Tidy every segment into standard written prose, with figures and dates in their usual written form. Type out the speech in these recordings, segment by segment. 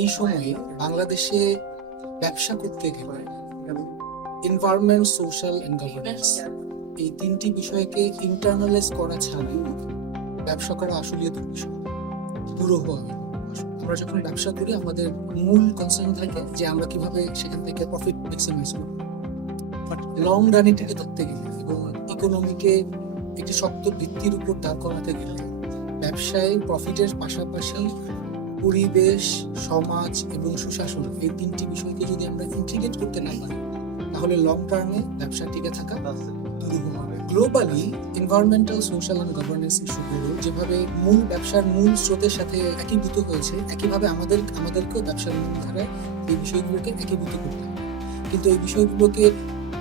এই সময়ে বাংলাদেশে ব্যবসা করতে গেলে এনভায়রনমেন্ট, সোশ্যাল এন্ড গভর্নেন্স এই তিনটি বিষয়কে ইন্টারনালাইজ করা ছাড়া ব্যবসা করা আসলে দুর্বিষহ, দুরূহ। আমরা যখন ব্যবসা করি আমাদের মূল কনসার্ন থাকে যে আমরা কিভাবে সেখান থেকে প্রফিট ম্যাক্সিমাইজ করব। বাট লং রানে টিকে থাকতে গেলে এবং ইকোনমিকে একটি শক্ত ভিত্তির উপর দাঁড় করাতে গেলে ব্যবসায় প্রফিটের পাশাপাশি পরিবেশ, সমাজ এবং সুশাসন এই তিনটি বিষয়কে যদি আমরা ইন্টিগ্রেট করতে না পারি তাহলে লং টার্মে ব্যবসা টিকে থাকা দুরূহ হবে। Globally environmental, social and governance ইস্যুগুলো যেভাবে মূল ব্যবসার মূল স্রোতের সাথে একীভূত হয়েছে, একইভাবে আমাদেরকেও ব্যবসার মূল ধারায় এই বিষয়গুলোকে একীভূত করতে হবে। কিন্তু এই বিষয়গুলোকে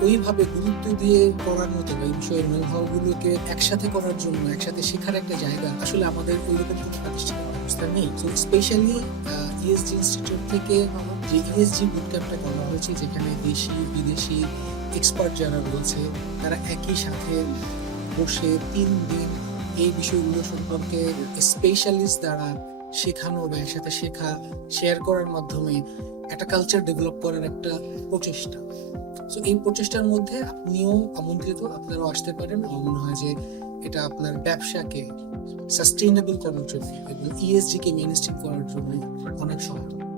ওইভাবে গুরুত্ব দিয়ে করার মতো বা এই বিষয়ের নোহাউগুলোকে একসাথে করার জন্য, একসাথে শেখার একটা জায়গা আসলে আমাদের ওইরকম কোনো প্রাতিষ্ঠানিক ব্যবস্থা নেই। তো স্পেশালি ইএসজি ইনস্টিটিউট থেকে যে ইএসজি বুটক্যাম্পটা করা হয়েছে, যেখানে দেশি বিদেশি এক্সপার্ট যারা রয়েছে তারা একই সাথে বসে 3 দিন এই বিষয়গুলো সম্পর্কে স্পেশালিস্ট দ্বারা শেখানো বা একসাথে শেখা, শেয়ার করার মাধ্যমে একটা কালচার ডেভেলপ করার একটা প্রচেষ্টা। সো এই প্রচেষ্টার মধ্যে আপনিও আমন্ত্রিত, আপনারাও আসতে পারেন। আমার মনে হয় যে এটা আপনার ব্যবসাকে সাস্টেইনেবল করার জন্য এবং ইএসজি কে মেইনস্ট্রিম করার জন্য অনেক সহায়ক।